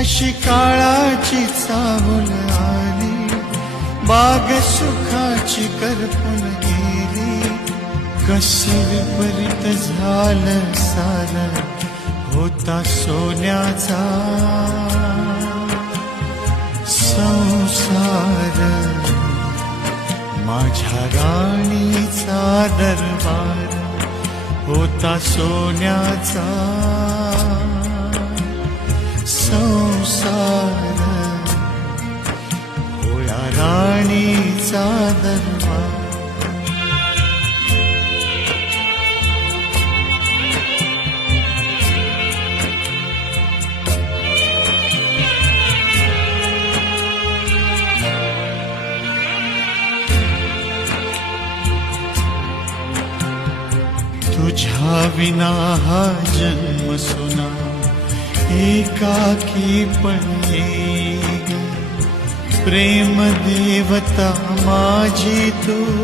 तशी काळाची चाहुल आली, बाग सुखाची करपून गेली. कसं विपरीत झालं सारं, होता सोन्याचा संसार. माझ्या राणीचा दरबार होता सोन्याचा संसार. होया राणीचा दरबार. तुझ्या विना हा जन्म सुना, एकाकी पडले. प्रेम देवता माझी तू.